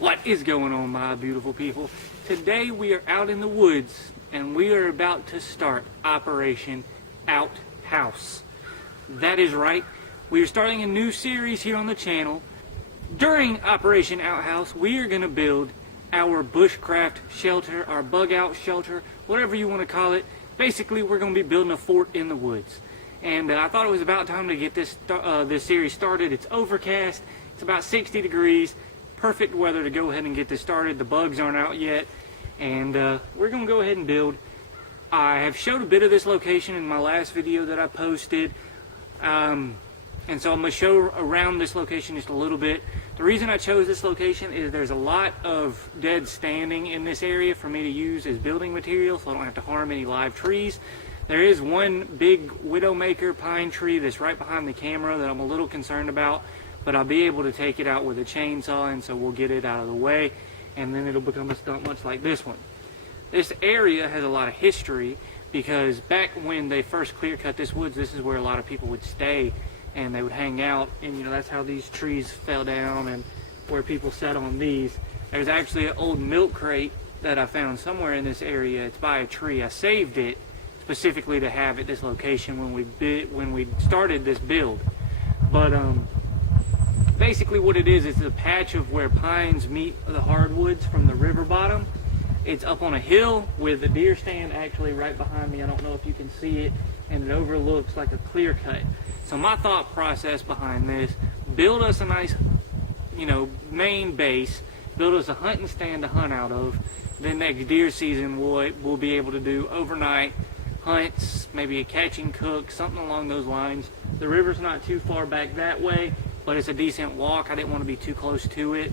What is going on, my beautiful people? Today we are out in the woods and we are about to start Operation Outhouse. That is right, we are starting a new series here on the channel. During Operation Outhouse, we are going to build our bushcraft shelter, our bug out shelter, whatever you want to call it. Basically, we're going to be building a fort in the woods. And I thought it was about time to get this series started. It's overcast, it's about 60 degrees, perfect weather to go ahead and get this started. The bugs aren't out yet, and we're going to go ahead and build. I have showed a bit of this location in my last video that I posted, and so I'm going to show around this location just a little bit. The reason I chose this location is there's a lot of dead standing in this area for me to use as building material, so I don't have to harm any live trees. There is one big widowmaker pine tree that's right behind the camera that I'm a little concerned about, but I'll be able to take it out with a chainsaw, and so we'll get it out of the way, and then it'll become a stump much like this one. This area has a lot of history because back when they first clear cut this woods, this is where a lot of people would stay and they would hang out, and you know, that's how these trees fell down and where people sat on these. There's actually an old milk crate that I found somewhere in this area. It's by a tree. I saved it specifically to have at this location when we started this build. But basically what it is a patch of where pines meet the hardwoods from the river bottom. It's up on a hill with a deer stand actually right behind me. I don't know if you can see it, and it overlooks like a clear cut. So my thought process behind this, build us a nice, you know, main base, build us a hunting stand to hunt out of. Then next deer season we'll be able to do overnight hunts, maybe a catch and cook, something along those lines. The river's not too far back that way, but it's a decent walk. I didn't want to be too close to it.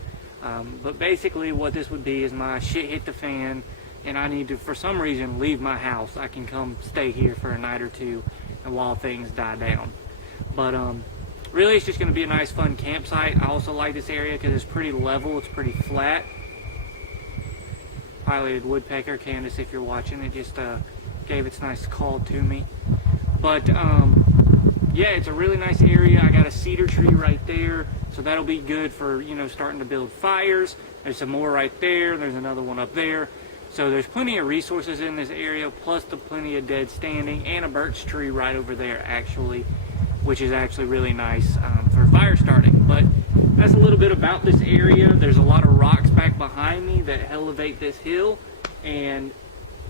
But basically what this would be is my shit hit the fan and I need to, for some reason, leave my house. I can come stay here for a night or two and while things die down. But really it's just going to be a nice fun campsite. I also like this area because it's pretty level, it's pretty flat. Pileated woodpecker, Candace, if you're watching, it just gave its nice call to me. But yeah, it's a really nice area. I got a cedar tree right there, so that'll be good for, you know, starting to build fires. There's some more right there. There's another one up there. So there's plenty of resources in this area, plus the plenty of dead standing, and a birch tree right over there actually, which is actually really nice for fire starting. But that's a little bit about this area. There's a lot of rocks back behind me that elevate this hill, and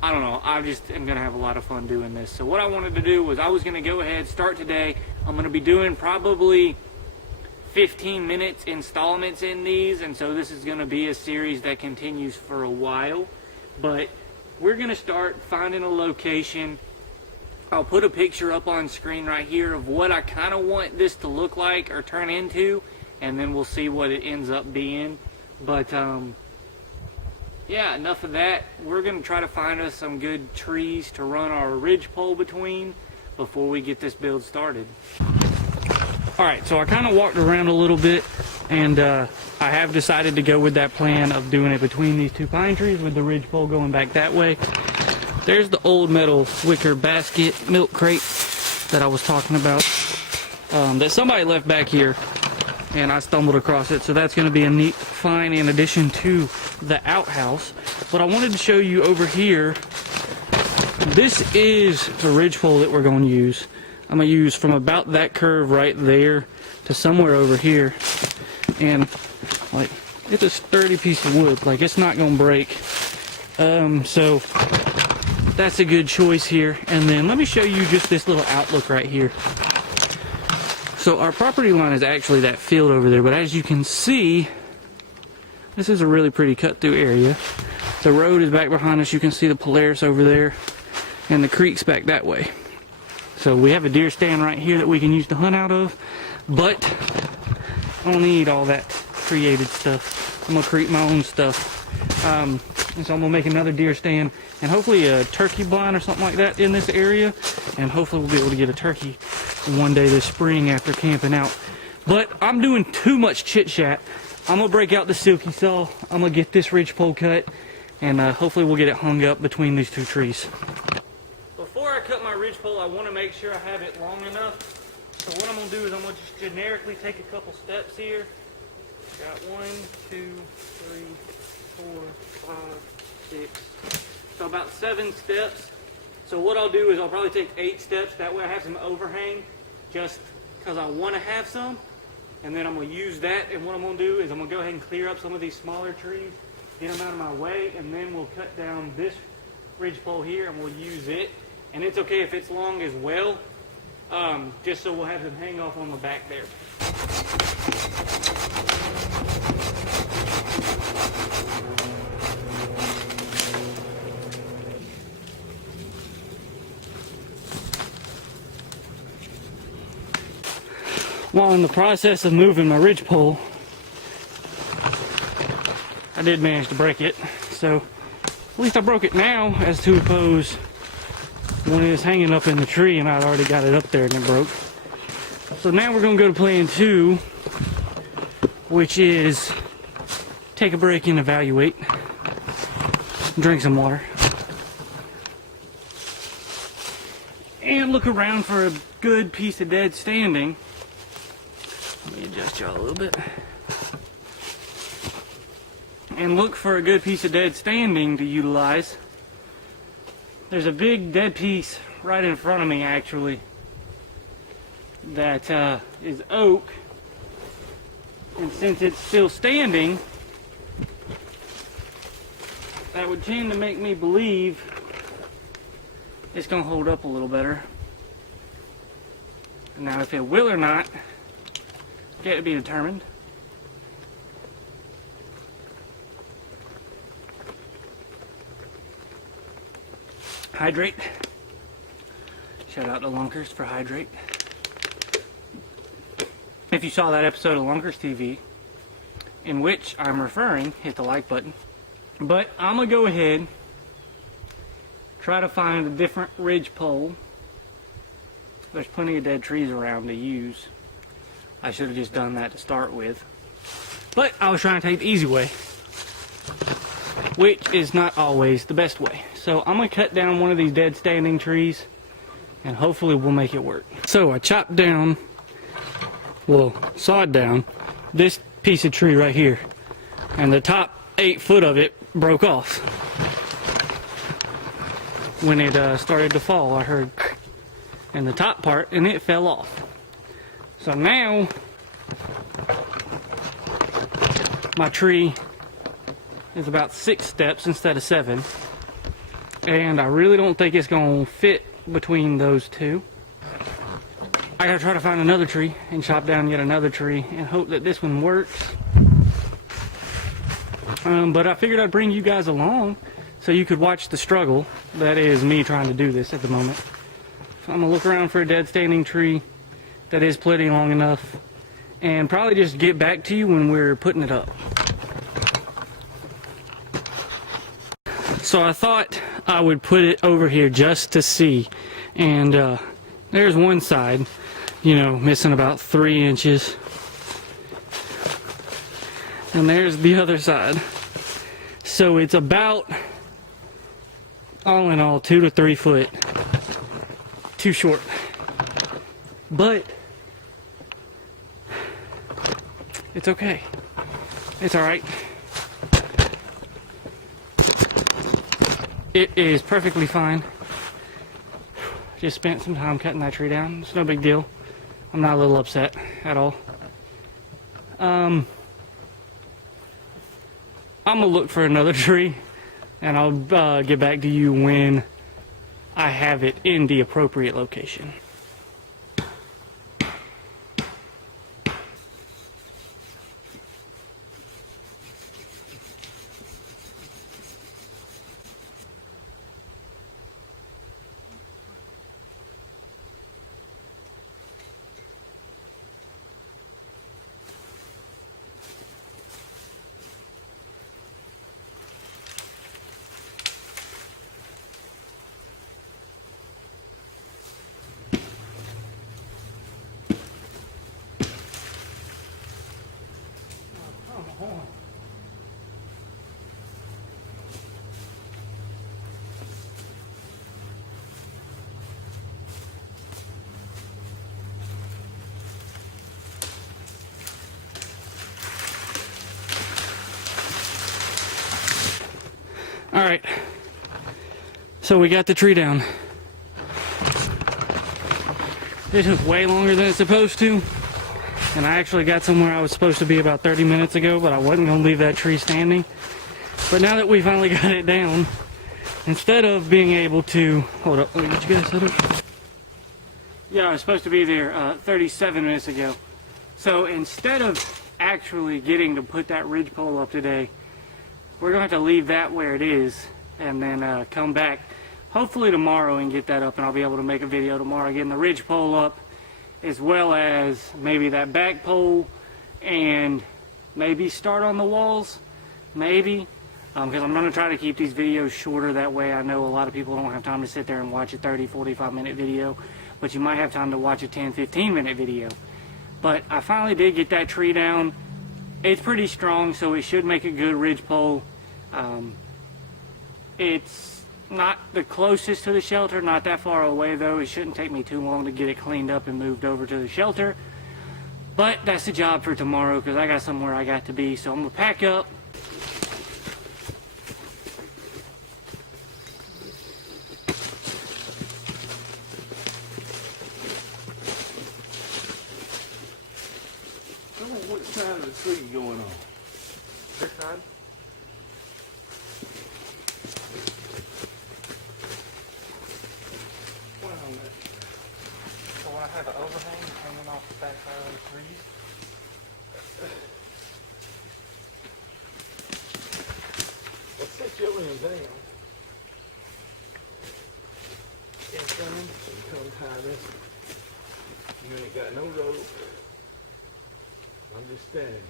I don't know, I just am going to have a lot of fun doing this. So what I wanted to do was I was going to go ahead, start today. I'm going to be doing probably 15 minutes installments in these, and so this is going to be a series that continues for a while. But we're going to start finding a location. I'll put a picture up on screen right here of what I kind of want this to look like or turn into, and then we'll see what it ends up being. But yeah, enough of that. We're going to try to find us some good trees to run our ridgepole between before we get this build started. Alright, so I kind of walked around a little bit, and I have decided to go with that plan of doing it between these two pine trees with the ridgepole going back that way. There's the old metal wicker basket milk crate that I was talking about that somebody left back here, and I stumbled across it, so that's going to be a neat find in addition to the outhouse. But I wanted to show you over here, this is the ridgepole that we're going to use. I'm going to use from about that curve right there to somewhere over here, and like, it's a sturdy piece of wood, like it's not going to break. So that's a good choice here. And then let me show you just this little outlook right here. So our property line is actually that field over there, but as you can see, this is a really pretty cut through area. The road is back behind us. You can see the Polaris over there, and the creek's back that way. So we have a deer stand right here that we can use to hunt out of, but I don't need all that created stuff. I'm gonna create my own stuff. And so I'm gonna make another deer stand and hopefully a turkey blind or something like that in this area, and hopefully we'll be able to get a turkey one day this spring after camping out. But I'm doing too much chit chat. I'm gonna break out the silky saw. I'm gonna get this ridgepole cut, and hopefully we'll get it hung up between these two trees. Before I cut my ridgepole, I want to make sure I have it long enough. So what I'm going to do is I'm going to just generically take a couple steps here Got 1, 2, 3, 4, 5, 6. So about 7 steps. So what I'll do is I'll probably take 8 steps. That way I have some overhang just because I want to have some. And then I'm going to use that. And what I'm going to do is I'm going to go ahead and clear up some of these smaller trees, get them out of my way, and then we'll cut down this ridgepole here and we'll use it. And it's okay if it's long as well, just so we'll have them hang off on the back there. While in the process of moving my ridgepole, I did manage to break it. So at least I broke it now, as to oppose when it was hanging up in the tree and I'd already got it up there and it broke. So now we're going to go to plan 2, which is take a break and evaluate. Drink some water. And look around for a good piece of dead standing. Let me adjust y'all a little bit. And look for a good piece of dead standing to utilize. There's a big dead piece right in front of me, actually, that is oak. And since it's still standing, that would tend to make me believe it's going to hold up a little better. Now, if it will or not, yet to be determined. Hydrate. Shout out to Lunkers for Hydrate. If you saw that episode of Lunkers TV, in which I'm referring, hit the like button. But I'm going to go ahead, try to find a different ridge pole. There's plenty of dead trees around to use. I should have just done that to start with. But I was trying to take the easy way, which is not always the best way. So I'm going to cut down one of these dead standing trees, and hopefully we'll make it work. So I chopped down, well, sawed down this piece of tree right here, and the top 8 foot of it broke off. When it started to fall, I heard in the top part, and it fell off. So now my tree is about 6 steps instead of 7, and I really don't think it's going to fit between those two. I gotta try to find another tree and chop down yet another tree and hope that this one works. But I figured I'd bring you guys along so you could watch the struggle that is me trying to do this at the moment. So I'm gonna look around for a dead standing tree that is plenty long enough, and probably just get back to you when we're putting it up. So I thought I would put it over here just to see, and there's one side, you know, missing about 3 inches, and there's the other side. So it's about, all in all, 2 to 3 foot too short. But it's okay. It's alright. It is perfectly fine. Just spent some time cutting that tree down. It's no big deal. I'm not a little upset at all. I'm gonna look for another tree, and I'll get back to you when I have it in the appropriate location. Alright. So we got the tree down. It took way longer than it's supposed to. And I actually got somewhere I was supposed to be about 30 minutes ago, but I wasn't going to leave that tree standing. But now that we finally got it down, instead of being able to... Hold up, let me get you guys set up. Yeah, I was supposed to be there 37 minutes ago. So instead of actually getting to put that ridgepole up today, we're going to have to leave that where it is and then come back hopefully tomorrow and get that up, and I'll be able to make a video tomorrow getting the ridgepole up, as well as maybe that back pole, and maybe start on the walls, maybe, because I'm going to try to keep these videos shorter. That way I know a lot of people don't have time to sit there and watch a 30-45 minute video, but you might have time to watch a 10-15 minute video. But I finally did get that tree down. It's pretty strong, so it should make a good ridgepole. It's not the closest to the shelter, not that far away though. It shouldn't take me too long to get it cleaned up and moved over to the shelter. But that's the job for tomorrow, because I got somewhere I got to be. So I'm going to pack up. What side of the tree going on? This side. So when I have an overhang hanging off the back side of the trees. Well, set your end down. It's coming. You come tie this. You ain't got no rope. I'm just standing here.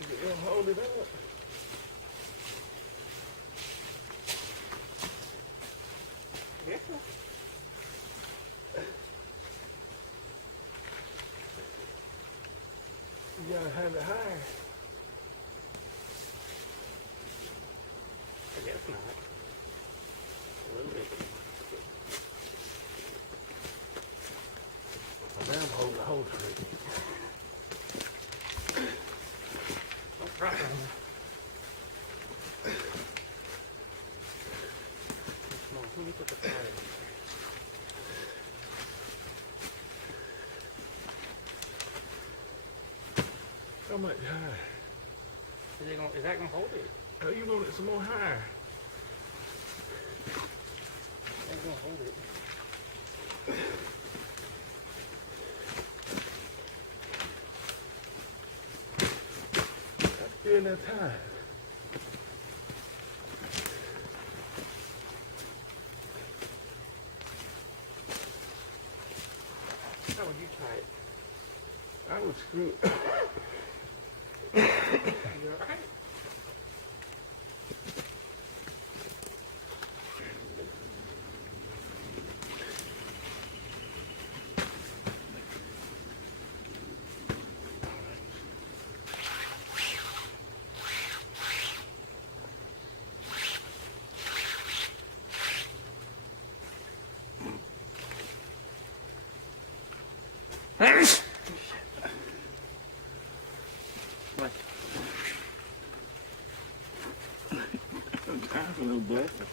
Is it gonna hold it up? Yeah. You gotta have it higher. I guess not. A little bit. Well, now I'm holding the whole tree. Don't try it. Let me put the fire in. How much higher? Is that gonna hold it? Oh, you want it some more higher? It's gonna hold it. That's good enough high. How would you tie it? I would screw it. You alright? What? I'm tired of no blessing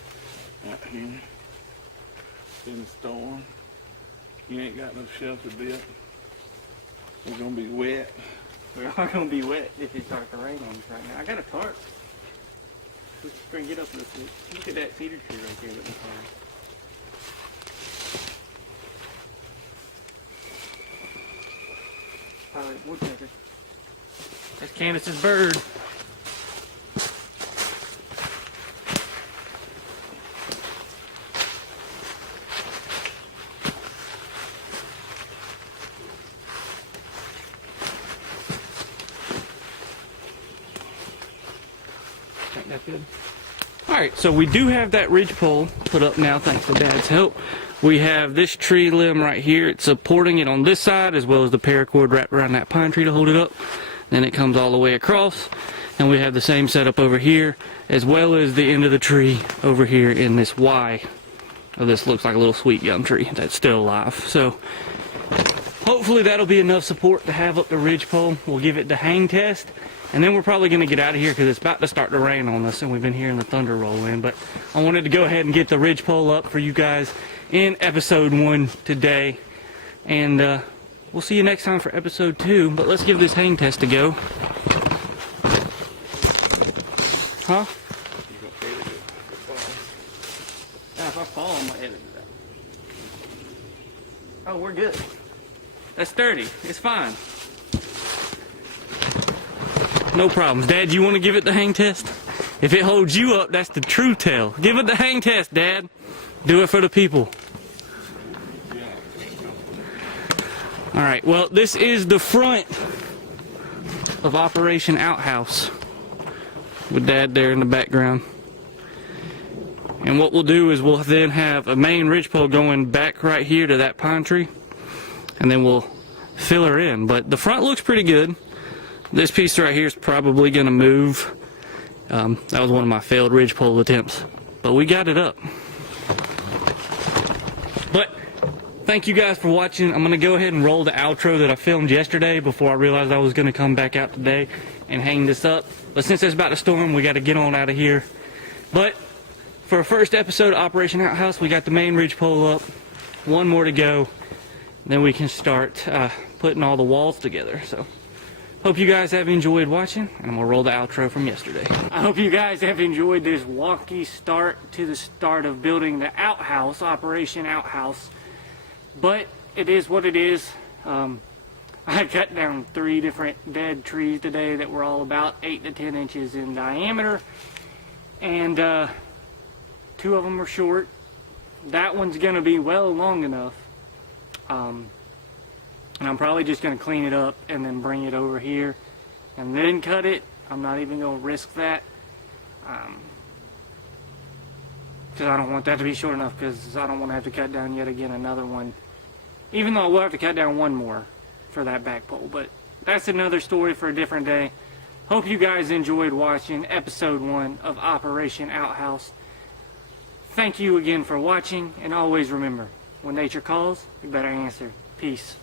out here. It's been a storm. You ain't got no shelter built. We're gonna be wet. We're all gonna be wet if it starts to rain on us right now. I got a tarp. Let's bring it up real quick. Look at that cedar tree right there that we found. Alright, woodpecker. That's Candace's bird. Think that's good. Alright, so we do have that ridgepole put up now thanks to Dad's help. We have this tree limb right here. It's supporting it on this side, as well as the paracord wrapped around that pine tree to hold it up. Then it comes all the way across. And we have the same setup over here, as well as the end of the tree over here in this Y. Oh, this looks like a little sweet gum tree that's still alive. So hopefully that'll be enough support to have up the ridgepole. We'll give it the hang test, and then we're probably going to get out of here because it's about to start to rain on us, and we've been hearing the thunder roll in. But I wanted to go ahead and get the ridgepole up for you guys in episode 1 today. And we'll see you next time for episode 2. But let's give this hang test a go. Huh? If I fall, I'm gonna edit it out. Oh, we're good. That's sturdy. It's fine. No problems. Dad, you want to give it the hang test? If it holds you up, that's the true tell. Give it the hang test, Dad. Do it for the people. All right. Well, this is the front of Operation Outhouse, with Dad there in the background. And what we'll do is we'll then have a main ridgepole going back right here to that pine tree, and then we'll fill her in. But the front looks pretty good. This piece right here is probably going to move. That was one of my failed ridgepole attempts, but we got it up. But thank you guys for watching. I'm going to go ahead and roll the outro that I filmed yesterday before I realized I was going to come back out today and hang this up. But since it's about to storm, we got to get on out of here. But for our first episode of Operation Outhouse, we got the main ridgepole up. One more to go. Then we can start putting all the walls together. So, hope you guys have enjoyed watching, and I'm going to roll the outro from yesterday. I hope you guys have enjoyed this wonky start to the start of building the outhouse, Operation Outhouse. But it is what it is. I cut down 3 different dead trees today that were all about 8 to 10 inches in diameter. And 2 of them are short. That one's going to be well long enough. And I'm probably just going to clean it up and then bring it over here and then cut it. I'm not even going to risk that. Because I don't want that to be short enough, because I don't want to have to cut down yet again another one. Even though I will have to cut down one more for that back pole. But that's another story for a different day. Hope you guys enjoyed watching episode 1 of Operation Outhouse. Thank you again for watching, and always remember, when nature calls, you better answer. Peace.